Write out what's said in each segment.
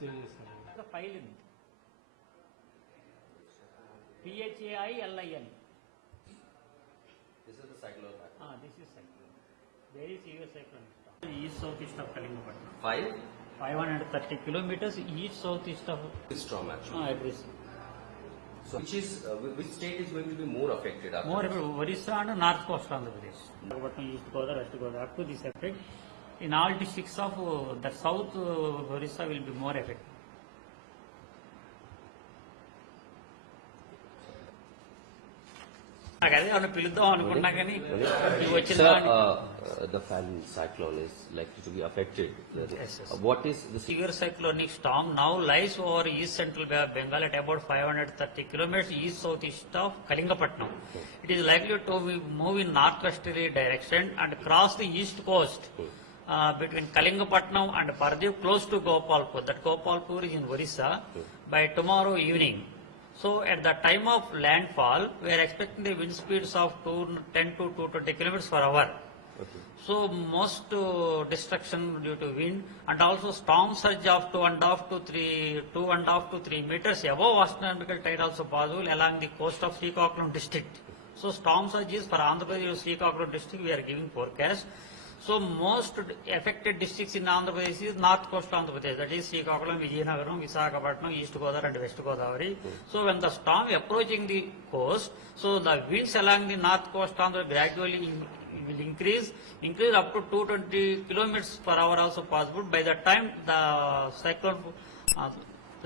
Save చేస్తారు. The phylum. PHAILIN. This is the cyclone. This is cyclone. There is US cyclone storm. East southeast of Kalingapatnam. 530 kilometers east southeast of This storm actually. Address. So which state is going to be more affected after? More Orissa and North Coast Andhra Pradesh. Kalingapatnam, East Godavari, West Godavari, up to this effect. In all districts of the south Orissa will be more affected. పిలుద్దాం అనుకున్నా కానీ the Fan cyclone is likely to be affected. Yes. What is the severe cyclonic storm now lies over east central Bay of Bengal at about 530 kilometers east southeast of Kalingapatnam. It is likely to move in northwesterly direction and cross the east coast between Kalingapatnam and Pardeep close to Gopalpur. That Gopalpur is in Orissa by tomorrow evening. So at the time of landfall, we are expecting the wind speeds of 210 to 220 kilometers per hour. Okay. So most destruction due to wind and also storm surge of 2.5 to 3 meters above astronomical tide also possible along the coast of Srikakulam district. So storm surge is for Andhra Pradesh Srikakulam district we are giving forecast. So most affected districts in Andhra Pradesh is north coast Andhra Pradesh, that is Srikakulam, Vijayanagaram, Visakhapatnam, East Godavari and West Godavari. So when the storm approaching the coast, so the winds along the north coast Andhra gradually will increase up to 220 kilometers per hour also possible by the time the cyclone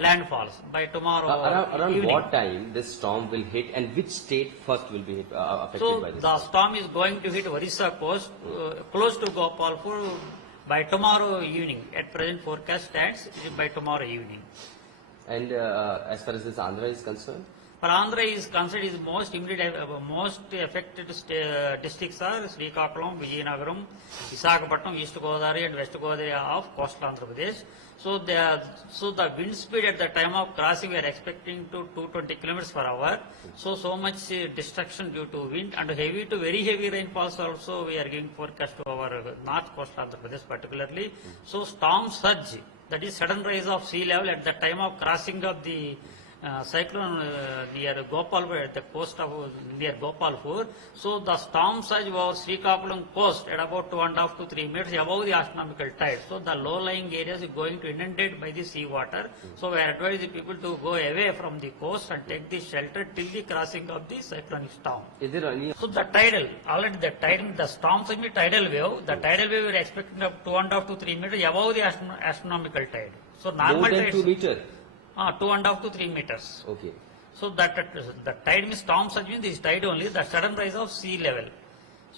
landfalls by tomorrow around evening. what time this storm will hit and which state first will be affected by this? The storm is going to hit Orissa coast close to Gopalpur by tomorrow evening. At present forecast stands it is by tomorrow evening. And as far as this Andhra is concerned? For Andhra is considered is most immediate, most affected districts are Srikakulam, Vijayanagaram, Visakhapatnam, East Godavari and West Godavari of coastal Andhra Pradesh. So the wind speed at the time of crossing we are expecting to 220 kilometers per hour. So much destruction due to wind and heavy to very heavy rainfalls also we are giving forecast to our north coast Andhra Pradesh particularly. So storm surge, that is sudden rise of sea level at the time of crossing of the cyclone near Gopalpur, at the coast of near Gopalpur. So the storm surge over Srikakulam coast at about 2.5 to 3 meters above the astronomical tide. So the low-lying areas is going to inundate by the sea water. So we advise the people to go away from the coast and take the shelter till the crossing of the cyclonic storm. Is there any? So the tidal, already the storm surge means tidal wave. The tidal wave we are expecting up 2.5 to 3 meters above the astronomical tide. So normal More than tide 2 meters? 2.5 to 3 meters. Okay. So that the tide means storm surge means this tide only, the sudden rise of sea level.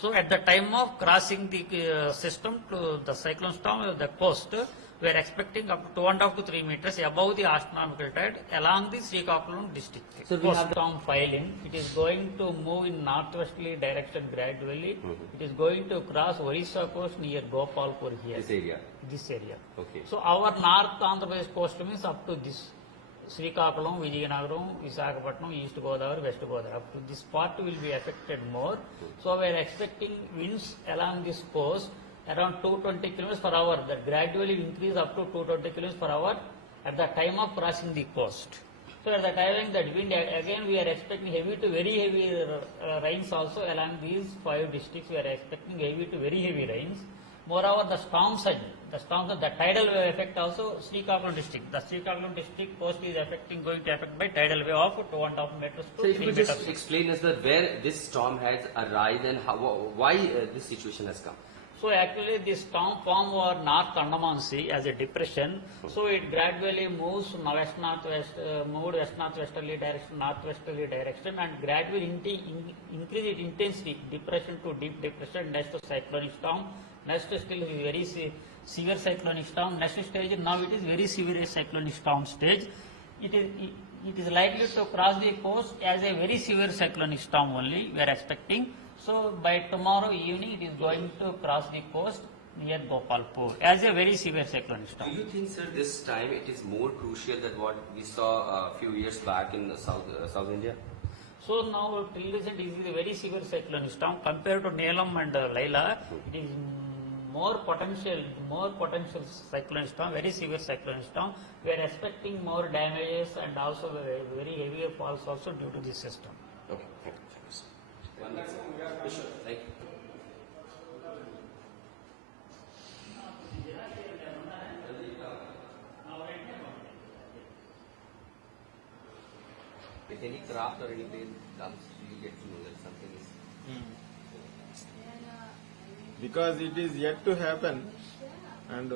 So at the time of crossing the system to the cyclone storm of the coast, we are expecting up to 2.5 to 3 meters above the astronomical tide along the Srikakulam district. So we have storm filing. It is going to move in northwesterly direction gradually. It is going to cross Orissa coast near Gopalpur here. This area. Okay. So our north Andhra Pradesh coast means up to this Srikakulam, Vijayanagaram, Visakhapatnam, East Godavari, West Godavari. Up to this part will be affected more. So we are expecting winds along this coast around 220 kilometers per hour. That gradually increase up to 220 kilometers per hour at the time of crossing the coast. So at the time that wind again we are expecting heavy to very heavy rains also along these 5 districts. We are expecting heavy to very heavy rains. Moreover, the storm surge, the tidal wave effect also Srikakulam district. The Srikakulam district coast is going to affect by tidal wave of 2.5 meters to 3 meters. So if you could just explain us that where this storm has arisen and why this situation has come. So actually this storm formed over North Andaman Sea as a depression. So it gradually moves west-northwest, moved west-northwesterly direction, northwesterly direction and gradually increase its intensity, depression to deep depression, next to cyclonic storm. Next still is very severe cyclonic storm. Next stage now it is very severe cyclonic storm stage. It is likely to cross the coast as a very severe cyclonic storm only we are expecting. So by tomorrow evening it is going to cross the coast near Gopalpur as a very severe cyclonic storm. Do you think, sir, this time it is more crucial than what we saw a few years back in South India? So now till recent it is a very severe cyclonic storm compared to Neelam and Laila. It is more potential cyclone storm, very severe cyclone storm. We are expecting more damages and also very heavier falls also due to this system. Okay, thank you. One next. Sure, thank you. If any craft or any plane comes, you get to know that something is. Because it is yet to happen, and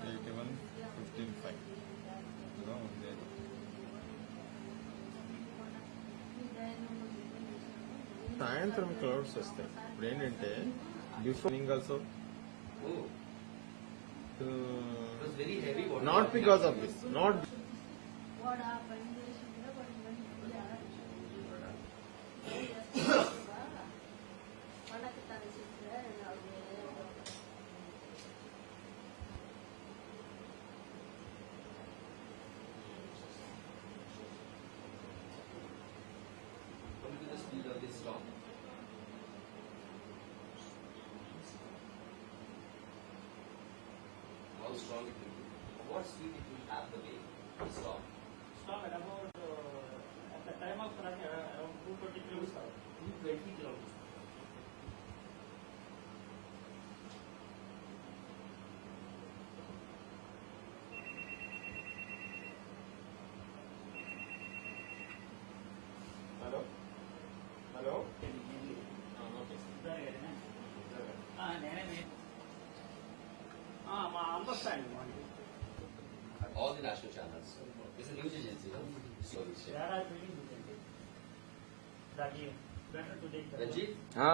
81, 15, 5. సాయంత్రం clouds వస్తాయి. ఇప్పుడు ఏంటంటే before also Oh, it was very heavy water. Not because of this, not What will be the speed of this storm? How strong it will be? What speed it will have the wave? The storm. Storm at about at the time of around 220 kilometers. 220 kilometers. Hello hello మా understanding All the national channels. It's a news agency, no? Stories. There are meetings. Better to take. Ranjit? ఆ